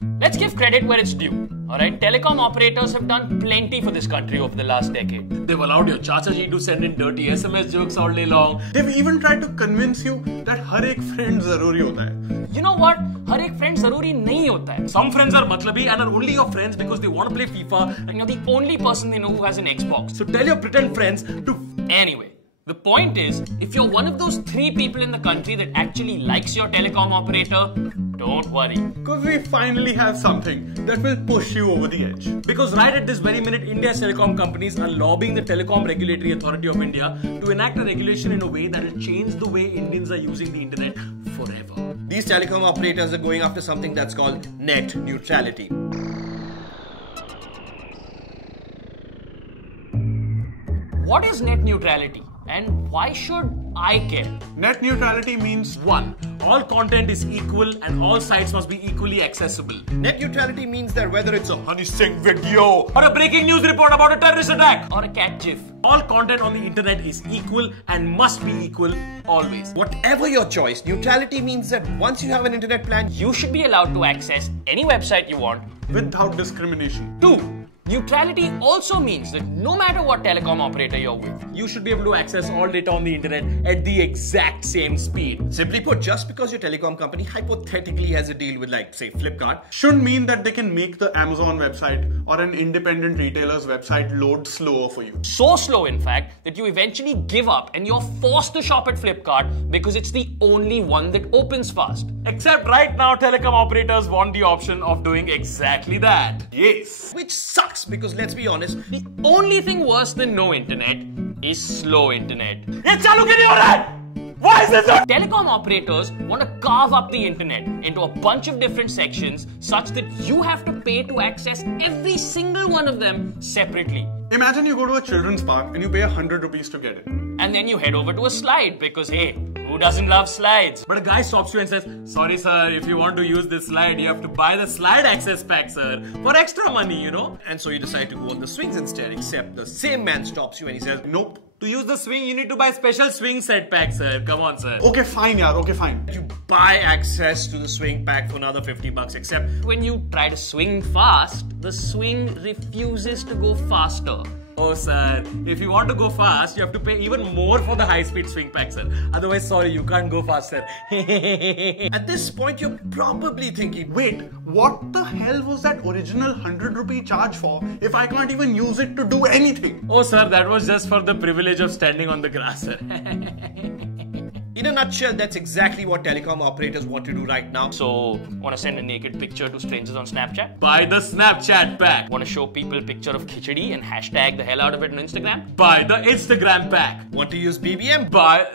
Let's give credit where it's due. Alright, telecom operators have done plenty for this country over the last decade. They've allowed your Chacha-ji to send in dirty SMS jokes all day long. They've even tried to convince you that har ek friend zaruri hota hai. You know what? Har ek friend zaruri nahi hota hai. Some friends are matlabi and are only your friends because they want to play FIFA and you're the only person they know who has an Xbox. So tell your pretend friends to... Anyway. The point is, if you're one of those 3 people in the country that actually likes your telecom operator, don't worry. Because we finally have something that will push you over the edge. Because right at this very minute, India's telecom companies are lobbying the Telecom Regulatory Authority of India to enact a regulation in a way that will change the way Indians are using the internet forever. These telecom operators are going after something that's called net neutrality. What is net neutrality? And why should I care? Net neutrality means 1. All content is equal and all sites must be equally accessible. Net neutrality means that whether it's a Honey Singh video or a breaking news report about a terrorist attack or a cat gif, all content on the internet is equal and must be equal always. whatever your choice, neutrality means that once you have an internet plan, You should be allowed to access any website you want. without discrimination. 2. Neutrality also means that no matter what telecom operator you're with, you should be able to access all data on the internet at the exact same speed. simply put, just because your telecom company hypothetically has a deal with, like, say, Flipkart, Shouldn't mean that they can make the Amazon website or an independent retailer's website load slower for you. So slow, in fact, that you eventually give up and you're forced to shop at Flipkart because it's the only one that opens fast. Except right now, telecom operators want the option of doing exactly that. Yes. which sucks because, let's be honest, The only thing worse than no internet is slow internet. It's chalu kyun nahi ho raha hai? Why is this not? Telecom operators want to carve up the internet into a bunch of different sections such that you have to pay to access every single one of them separately. Imagine you go to a children's park and you pay 100 rupees to get in. And then you head over to a slide because, hey, who doesn't love slides? But a guy stops you and says, sorry sir, if you want to use this slide, you have to buy the slide access pack, sir, for extra money, you know? and so you decide to go on the swings instead, except the same man stops you and he says, Nope. To use the swing, you need to buy special swing set pack, sir. Come on, sir. Okay, fine, yaar. Okay, fine. you buy access to the swing pack for another 50 bucks, except When you try to swing fast, the swing refuses to go faster. Oh, sir. If you want to go fast, you have to pay even more for the high-speed swing pack, sir. Otherwise, sorry, you can't go faster. at this point you're probably thinking, Wait, what the hell was that original 100 rupee charge for if I can't even use it to do anything? Oh, sir, that was just for the privilege of standing on the grass, sir. in a nutshell, that's exactly what telecom operators want to do right now. So, want to send a naked picture to strangers on Snapchat? Buy the Snapchat pack. Want to show people a picture of khichdi and hashtag the hell out of it on Instagram? Buy the Instagram pack. Want to use BBM? Buy...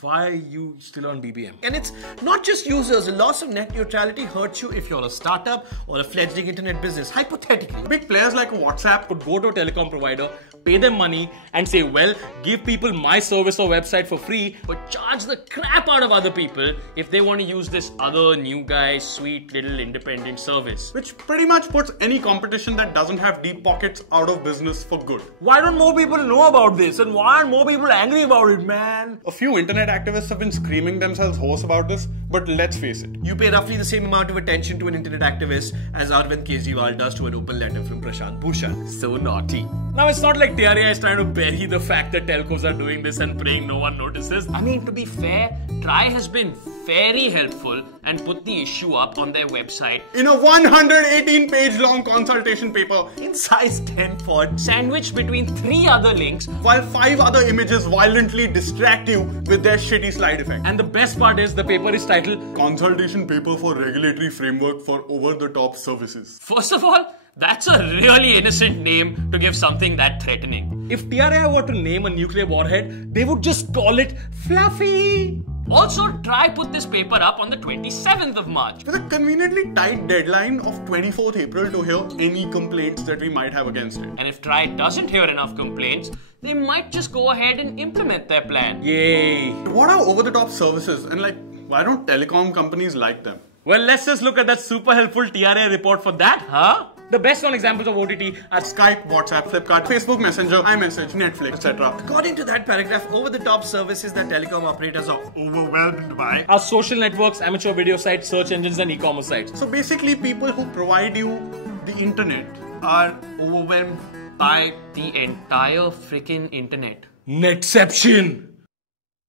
Why are you still on BBM? And it's not just users. The loss of net neutrality hurts you if you're a startup or a fledgling internet business. Hypothetically, Big players like WhatsApp Could go to a telecom provider, pay them money and say, well, give people my service or website for free, but charge the crap out of other people if they want to use this other new guy, sweet little independent service. which pretty much puts any competition that doesn't have deep pockets out of business for good. Why don't more people know about this? And why aren't more people angry about it, man? A few internet activists have been screaming themselves hoarse about this, but let's face it. you pay roughly the same amount of attention to an internet activist as Arvind Kejriwal does to an open letter from Prashant Bhushan. So naughty. Now, it's not like TRAI is trying to bury the fact that telcos are doing this and praying no one notices. I mean, to be fair, TRAI has been very helpful and put the issue up on their website In a 118-page long consultation paper, In size 10 font, sandwiched between 3 other links. while 5 other images violently distract you with their shitty slide effect. And the best part is the paper is titled, Consultation paper for regulatory framework for over-the-top services. first of all, that's a really innocent name to give something that threatening. If TRAI were to name a nuclear warhead, they would just call it Fluffy. Also, TRAI put this paper up on the 27th of March. With a conveniently tight deadline of 24th April to hear any complaints that we might have against it. And if TRAI doesn't hear enough complaints, they might just go ahead and implement their plan. yay. What are over-the-top services and why don't telecom companies like them? Well, let's just look at that super helpful TRAI report for that, huh? The best known examples of OTT are Skype, WhatsApp, Flipkart, Facebook Messenger, iMessage, Netflix, etc. According to that paragraph, over-the-top services that telecom operators are overwhelmed by our social networks, amateur video sites, search engines, and e-commerce sites. So basically, people who provide you the internet are overwhelmed by The entire freaking internet. netception.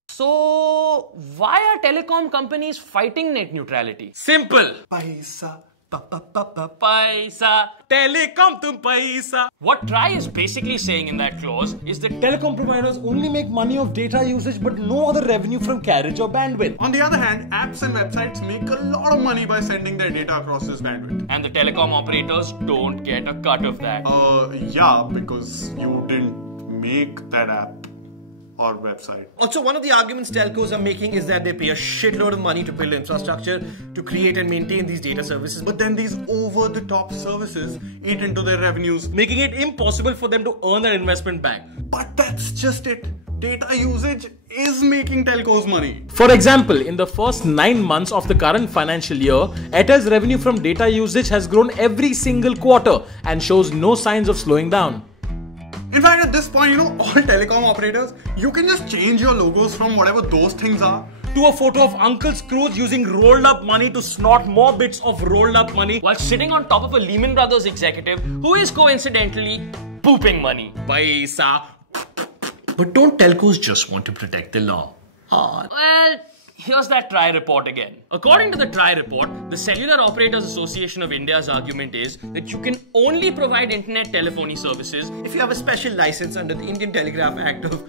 So, why are telecom companies fighting net neutrality? Simple. paisa. Paisa. Telecom tum paisa. What TRAI is basically saying in that clause is that Telecom providers only make money of data usage but no other revenue from carriage or bandwidth. On the other hand, apps and websites make a lot of money by sending their data across this bandwidth. and the telecom operators don't get a cut of that. Yeah, because you didn't make that app or website. Also, one of the arguments telcos are making is that they pay a shitload of money to build infrastructure to create and maintain these data services. But then these over-the-top services eat into their revenues. Making it impossible for them to earn their investment back. But that's just it. Data usage is making telcos money. For example, in the first 9 months of the current financial year, Airtel's revenue from data usage has grown every single quarter and shows no signs of slowing down. In fact, at this point, all telecom operators, you can just change your logos from whatever those things are To a photo of Uncle Scrooge using rolled up money to snort more bits of rolled up money while sitting on top of a Lehman Brothers executive who is coincidentally pooping money. Paisa. But don't telcos just want to protect the law? Well, here's that TRAI report again. According to the TRAI report, the Cellular Operators Association of India's argument is that you can only provide internet telephony services, If you have a special license under the Indian Telegraph Act of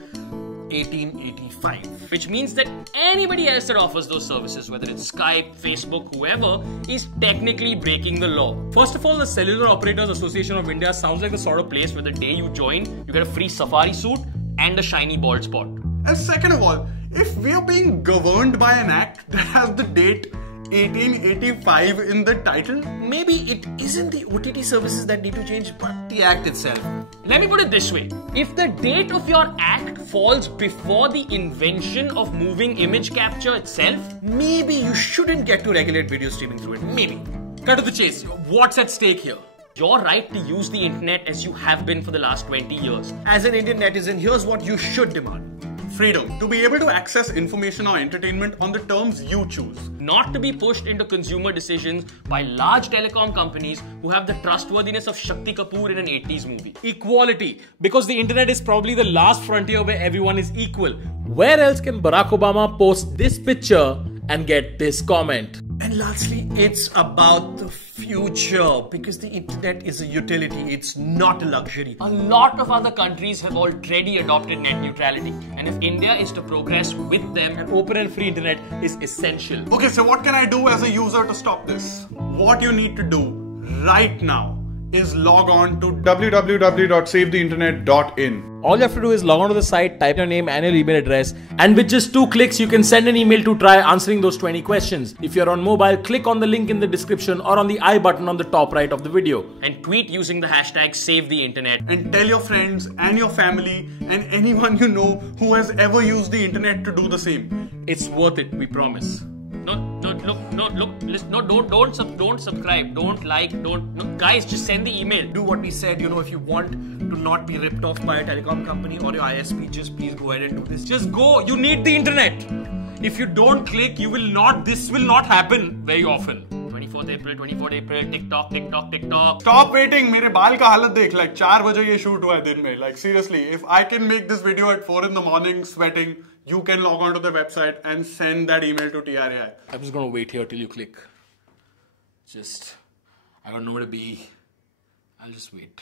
1885. which means that anybody else that offers those services, whether it's Skype, Facebook, whoever, is technically breaking the law. First of all, the Cellular Operators Association of India sounds like the sort of place where the day you join, you get a free safari suit and a shiny bald spot. And second of all, if we are being governed by an act that has the date 1885 in the title, Maybe it isn't the OTT services that need to change, but the act itself. Let me put it this way. If the date of your act falls before the invention of moving image capture itself, Maybe you shouldn't get to regulate video streaming through it. Maybe. cut to the chase. What's at stake here? Your right to use the internet as you have been for the last 20 years. As an Indian netizen, here's what you should demand. freedom to be able to access information or entertainment on the terms you choose. Not to be pushed into consumer decisions by large telecom companies who have the trustworthiness of Shakti Kapoor in an 80s movie. Equality, because the internet is probably the last frontier where everyone is equal. Where else can Barack Obama post this picture and get this comment? And lastly, it's about the future because the internet is a utility, it's not a luxury. A lot of other countries have already adopted net neutrality, and if India is to progress with them, An open and free internet is essential. Okay, so what can I do as a user to stop this? What you need to do right now is log on to www.savetheinternet.in. All you have to do is log on to the site, type your name and your email address, and with just 2 clicks, you can send an email to TRAI answering those 20 questions. If you're on mobile, click on the link in the description or on the I button on the top right of the video. and tweet using the hashtag #SaveTheInternet. And tell your friends and your family and anyone you know who has ever used the internet to do the same. It's worth it, we promise. Listen, don't subscribe, don't like, guys, just send the email. Do what we said, if you want to not be ripped off by a telecom company or your ISP, just please go ahead and do this. Just go, you need the internet. If you don't click, this will not happen very often. 24th April, TikTok. Stop waiting, मेरे बाल का हालत देख, like 4 बजे ये shoot हुआ है दिन में. Like seriously, if I can make this video at 4 in the morning sweating, you can log on to the website and send that email to TRAI. I'm just gonna wait here till you click. I got nowhere to be. I'll just wait.